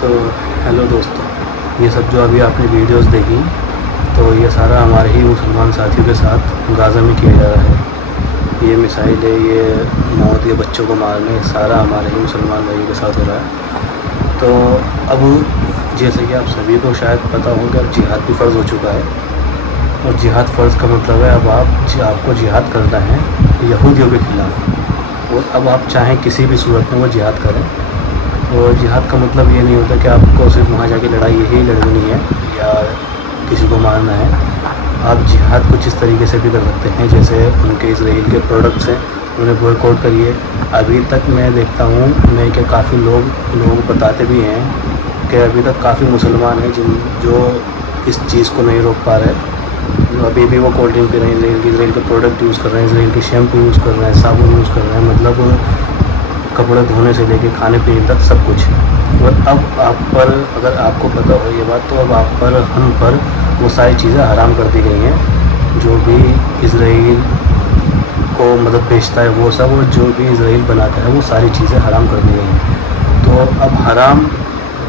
तो हेलो दोस्तों, ये सब जो अभी आपने वीडियोस देखी, तो ये सारा हमारे ही मुसलमान साथियों के साथ गाज़ा में किया जा रहा है। ये मिसाइलें, ये मौत, ये बच्चों को मारना, ये सारा हमारे ही मुसलमान भाइयों के साथ हो रहा है। तो अब जैसे कि आप सभी को शायद पता हो कि अब जिहाद भी फ़र्ज़ हो चुका है। और जिहाद फ़र्ज़ का मतलब है अब आपको जिहाद करना है यहूदियों के ख़िलाफ़। और अब आप चाहें किसी भी सूरत में वो जिहाद करें। और जिहाद का मतलब ये नहीं होता कि आपको सिर्फ वहाँ जाके लड़ाई यही लड़नी है या किसी को मारना है। आप जिहाद कुछ इस तरीके से भी कर सकते हैं, जैसे उनके इसराइल के प्रोडक्ट्स हैं उन्हें बॉयकॉट करिए। अभी तक मैं देखता हूँ मैं कि काफ़ी लोग बताते भी हैं कि अभी तक काफ़ी मुसलमान हैं जो इस चीज़ को नहीं रोक पा रहे। अभी भी वो कोल्ड ड्रिंक पी रहे हैं, इसराइल के प्रोडक्ट यूज़ कर रहे हैं, इसराइल के शैम्पू यूज़ कर रहे हैं, साबुन यूज़ कर रहे हैं, मतलब कपड़े धोने से लेके खाने पीने तक सब कुछ। और अब आप पर, अगर आपको पता हो ये बात, तो अब आप पर, हम पर वो सारी चीज़ें हराम कर दी गई हैं। जो भी इसराइल को मतलब बेचता है वो सब, और जो भी इसराइल बनाता है वो सारी चीज़ें हराम कर दी गई हैं। तो अब हराम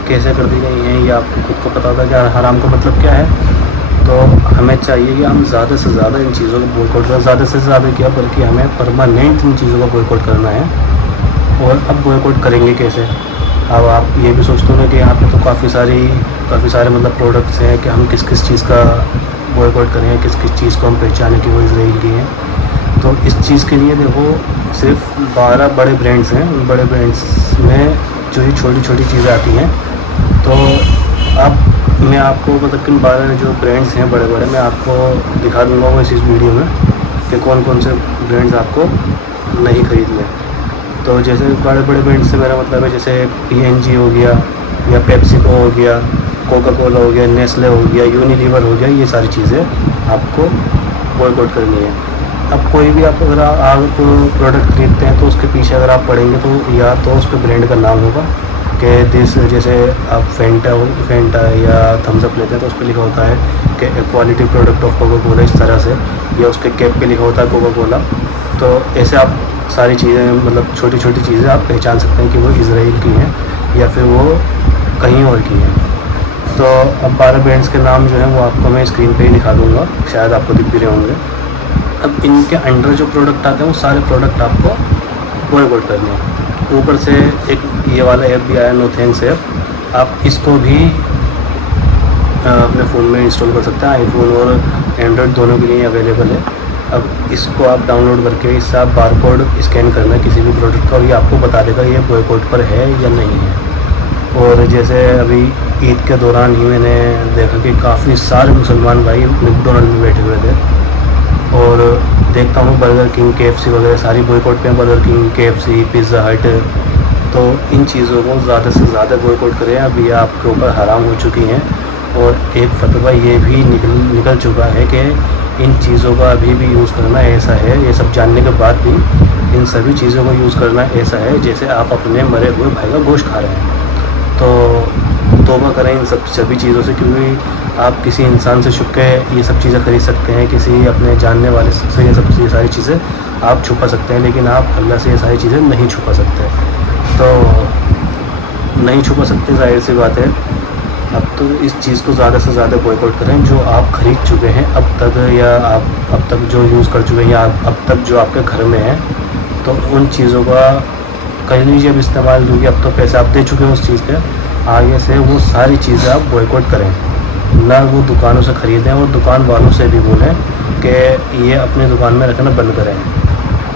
कैसे कर दी गई हैं ये आपको खुद को पता होगा कि हराम का मतलब क्या है। तो हमें चाहिए कि हम ज़्यादा से ज़्यादा इन चीज़ों को बॉयकॉट करें। ज़्यादा से ज़्यादा क्या, बल्कि हमें परमानेंट इन चीज़ों को बॉयकॉट करना है। और अब बॉयकॉट करेंगे कैसे? अब आप ये भी सोचते होंगे कि यहाँ पे तो काफ़ी सारे मतलब प्रोडक्ट्स हैं कि हम किस किस चीज़ का बॉयकॉट करें, किस किस चीज़ को हम पहचानें कि वो इसराइल की हैं। तो इस चीज़ के लिए देखो, सिर्फ 12 बड़े ब्रांड्स हैं। उन बड़े ब्रांड्स में जो ये छोटी छोटी चीज़ें आती हैं, तो अब मैं आपको मतलब कि 12 जो ब्रांड्स हैं बड़े बड़े, मैं आपको दिखा दूँगा इस वीडियो में कि कौन कौन से ब्रांड्स आपको नहीं खरीदने। तो जैसे बड़े बड़े ब्रांड से मेरा मतलब है जैसे PNG हो गया, या पेप्सिको हो गया, कोका कोला हो गया, नेस्ले हो गया, यूनिलीवर हो गया, ये सारी चीज़ें आपको बॉयकॉट करनी है। अब कोई भी आप अगर आप प्रोडक्ट खरीदते हैं तो उसके पीछे अगर आप पढ़ेंगे तो या तो उस पर ब्रांड का नाम होगा कि दिस, जैसे आप फेंटा या थम्स अप लेते हैं तो उस पर लिखा होता है कि quality product of Coca Cola, इस तरह से, या उसके कैप पे लिखा होता है कोका कोला। तो ऐसे आप सारी चीज़ें, मतलब छोटी छोटी चीज़ें आप पहचान सकते हैं कि वो इसराइल की हैं या फिर वो कहीं और की हैं। तो अब 12 ब्रांड्स के नाम जो हैं वो आपको मैं स्क्रीन पे ही दिखा दूँगा, शायद आपको दिख भी रहे होंगे। अब इनके अंडर जो प्रोडक्ट आते हैं वो सारे प्रोडक्ट आपको बॉयकॉट करने हैं। ऊपर से एक ये वाला ऐप भी आया, नो थैंक्स ऐप, आप इसको भी अपने फ़ोन में इंस्टॉल कर सकते हैं। आईफोन और एंड्रॉयड दोनों के लिए अवेलेबल है। अब इसको आप डाउनलोड करके इससे आप बारकोड स्कैन करना है किसी भी प्रोडक्ट का, और ये आपको बता देगा ये बॉयकॉट पर है या नहीं है। और जैसे अभी ईद के दौरान ही मैंने देखा कि काफ़ी सारे मुसलमान भाई मैकडॉनल्ड में बैठे हुए थे, और देखता हूँ बर्गर किंग, KFC वगैरह सारी बॉयकॉट पे हैं। बर्गर किंग, KFC, पिज़्ज़ा हट, तो इन चीज़ों को ज़्यादा से ज़्यादा बॉयकॉट करें। अब ये आपके ऊपर हराम हो चुकी हैं। और एक फतवा ये भी निकल चुका है कि इन चीज़ों का अभी भी यूज़ करना ऐसा है, ये सब जानने के बाद भी इन सभी चीज़ों को यूज़ करना ऐसा है जैसे आप अपने मरे हुए भाई का गोश्त खा रहे हैं। तो तौबा करें इन सभी चीज़ों से, क्योंकि आप किसी इंसान से छुप के ये सब चीज़ें खरीद सकते हैं, किसी अपने जानने वाले से ये सारी चीज़ें आप छुपा सकते हैं, लेकिन आप अल्लाह से ये सारी चीज़ें नहीं छुपा सकते। तो नहीं छुपा सकते, ज़ाहिर सी बात है। अब तो इस चीज़ को ज़्यादा से ज़्यादा बॉयकॉट करें जो आप ख़रीद चुके हैं अब तक, या आप अब तक जो यूज़ कर चुके हैं, या अब तक जो आपके घर में है, तो उन चीज़ों का कर लीजिए अब इस्तेमाल, क्योंकि अब तो पैसे आप दे चुके हैं उस चीज़ के। आगे से वो सारी चीज़ें आप बॉयकॉट करें, ना वो दुकानों से ख़रीदें, और दुकान वालों से भी बोलें कि ये अपनी दुकान में रखना बंद करें।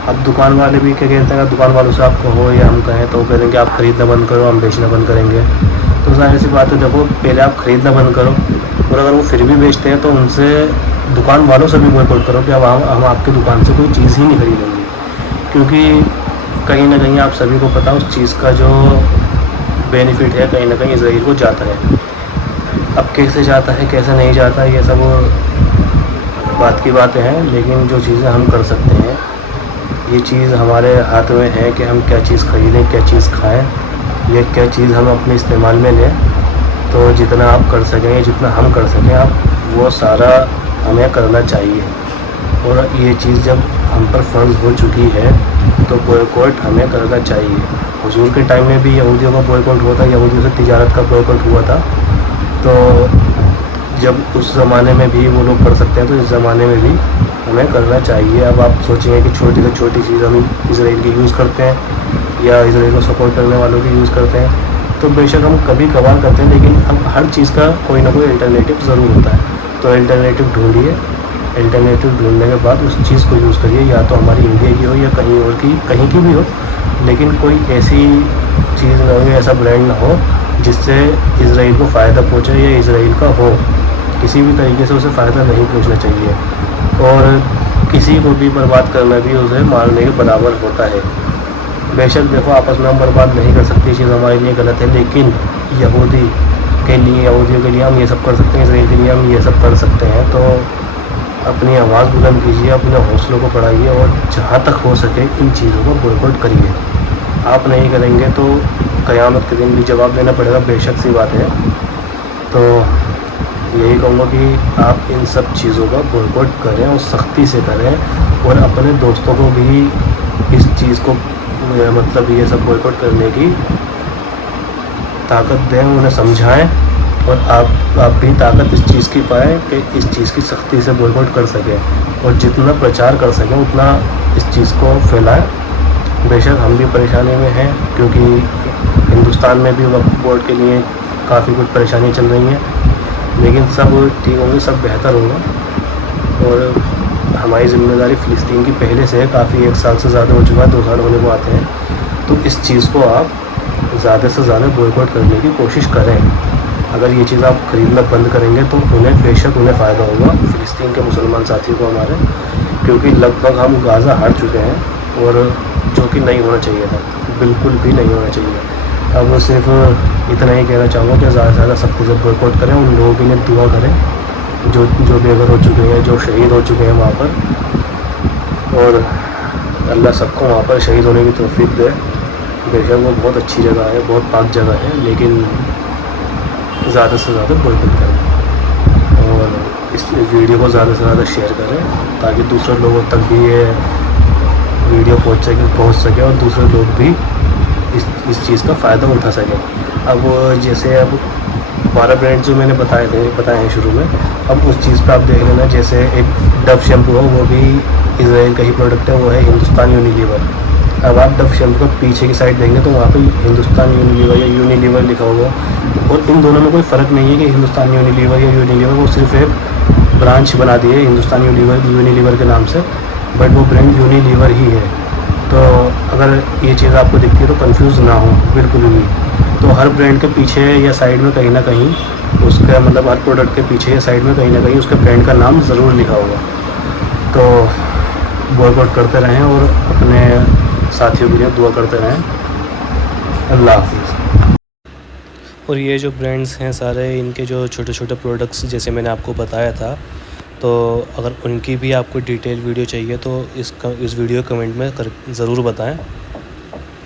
अब दुकान वाले भी क्या कहते हैं, दुकान वालों से आप कहो या हम कहें तो वो कह देंगे आप ख़रीदना बंद करो, हम बेचना बंद करेंगे। तो ज़ाहिर सी बात है, देखो पहले आप ख़रीदना बंद करो, और अगर वो फिर भी बेचते हैं तो उनसे, दुकान वालों से भी बॉयकॉट करो कि अब हम आपकी दुकान से कोई चीज़ ही नहीं खरीदेंगे। क्योंकि कहीं ना कहीं आप सभी को पता उस चीज़ का जो बेनिफिट है कहीं ना कहीं इसराइल को जाता है। अब कैसे जाता है कैसे नहीं जाता ये सब बात की बातें हैं, लेकिन जो चीज़ें हम कर सकते हैं, ये चीज़ हमारे हाथ में है कि हम क्या चीज़ ख़रीदें, क्या चीज़ खाएँ, या क्या चीज़ हम अपने इस्तेमाल में लें। तो जितना आप कर सकें, जितना हम कर सकें, आप वो सारा हमें करना चाहिए। और ये चीज़ जब हम पर फ़र्ज़ हो चुकी है तो बॉयकॉट हमें करना चाहिए। हुजूर के टाइम में भी यहूदियों का बॉयकॉट हुआ था, यहूदियों से तिजारत का बॉयकॉट हुआ था। तो जब उस ज़माने में भी वो लोग कर सकते हैं तो इस ज़माने में भी हमें करना चाहिए। अब आप सोचेंगे कि छोटी से छोटी चीज़ हम इसराइल की यूज़ करते हैं या इसराइल को सपोर्ट करने वालों की यूज़ करते हैं, तो बेशक हम कभी कभार करते हैं, लेकिन अब हर चीज़ का कोई ना कोई अल्टरनेटिव ज़रूर होता है। तो अल्टरनेटिव ढूंढिए, अल्टरनेटिव ढूंढने के बाद उस चीज़ को यूज़ करिए, या तो हमारी इंडिया की हो या कहीं और की, कहीं की भी हो, लेकिन कोई ऐसी चीज़ ना हो, ऐसा ब्रांड ना हो जिससे इसराइल को फ़ायदा पहुँचे या इसराइल का हो। किसी भी तरीके से उसे फ़ायदा नहीं पहुँचना चाहिए, और किसी को भी बर्बाद करना भी उसे मारने के बराबर होता है। बेशक देखो, आपस में हम बर्बाद नहीं कर सकते, ये चीज़ हमारे लिए गलत है, लेकिन यहूदियों के लिए हम ये सब कर सकते हैं, इसराइल के लिए हम ये सब कर सकते हैं। तो अपनी आवाज़ बुलंद कीजिए, अपने हौसलों को बढ़ाइए, और जहाँ तक हो सके इन चीज़ों को बॉयकॉट करिए। आप नहीं करेंगे तो क़यामत के दिन भी जवाब देना पड़ेगा, बेशक सी बात है। तो यही कहूँगा कि आप इन सब चीज़ों का बॉयकॉट करें और सख्ती से करें, और अपने दोस्तों को भी इस चीज़ को मतलब ये सब बॉयकॉट करने की ताकत दें, उन्हें समझाएं, और आप भी ताकत इस चीज़ की पाएँ कि इस चीज़ की सख्ती से बॉयकॉट कर सकें, और जितना प्रचार कर सकें उतना इस चीज़ को फैलाएं। बेशक हम भी परेशानी में हैं, क्योंकि हिंदुस्तान में भी वक्फ बोर्ड के लिए काफ़ी कुछ परेशानियाँ चल रही हैं, लेकिन सब ठीक होंगे, सब बेहतर होगा। और हमारी ज़िम्मेदारी फ़िलिस्तीन की पहले से है, काफ़ी 1 साल से ज़्यादा हो चुका है, 2 साल होने को आते हैं। तो इस चीज़ को आप ज़्यादा से ज़्यादा बॉयकॉट करने की कोशिश करें। अगर ये चीज़ आप ख़रीदना बंद करेंगे तो उन्हें बेशक उन्हें फ़ायदा होगा, फ़िलिस्तीन के मुसलमान साथियों को हमारे, क्योंकि लगभग हम गाज़ा हार चुके हैं, और जो कि नहीं होना चाहिए था, बिल्कुल भी नहीं होना चाहिए। अब सिर्फ इतना ही कहना चाहूँगा कि ज़्यादा से ज़्यादा सख्ती से बॉयकॉट करें, उन लोगों के लिए दुआ करें जो बेघर हो चुके हैं, जो शहीद हो चुके हैं वहाँ पर, और अल्लाह सबको वहाँ पर शहीद होने की तौफीक दे। बेशक वो बहुत अच्छी जगह है, बहुत पाक जगह है, लेकिन ज़्यादा से ज़्यादा बॉयकॉट करें, और इस वीडियो को ज़्यादा से ज़्यादा शेयर करें, ताकि दूसरे लोगों तक भी ये वीडियो पहुँच सके और दूसरे लोग भी इस चीज़ का फ़ायदा उठा सकें। अब जैसे अब 12 ब्रांड जो मैंने बताए हैं शुरू में, अब उस चीज़ पे आप देख लेना, जैसे एक डव शैम्पू है, वो भी इसराइल का ही प्रोडक्ट है, वो है हिंदुस्तान यूनिलीवर। अब आप डव शैम्पू का पीछे की साइड देंगे तो वहाँ पे हिंदुस्तान यूनिलीवर या यूनिलीवर लिखा होगा, और इन दोनों में कोई फ़र्क नहीं है कि हिंदुस्तान यूनिलीवर या यूनिलीवर, वो सिर्फ एक ब्रांच बना दी है हिंदुस्तान यूनिलीवर के नाम से, बट वो ब्रांड यूनिलीवर ही है। तो अगर ये चीज़ आपको दिखती है तो कंफ्यूज ना हो बिल्कुल भी। तो हर ब्रांड के पीछे या साइड में कहीं ना कहीं उसका मतलब हर प्रोडक्ट के पीछे या साइड में कहीं ना कहीं उसके ब्रांड का नाम ज़रूर लिखा होगा। तो बॉयकॉट करते रहें और अपने साथियों के लिए दुआ करते रहें। अल्लाह हाफिज़। और ये जो ब्रांड्स हैं सारे, इनके जो छोटे छोटे प्रोडक्ट्स जैसे मैंने आपको बताया था, तो अगर उनकी भी आपको डिटेल वीडियो चाहिए तो इस वीडियो कमेंट में ज़रूर बताएं।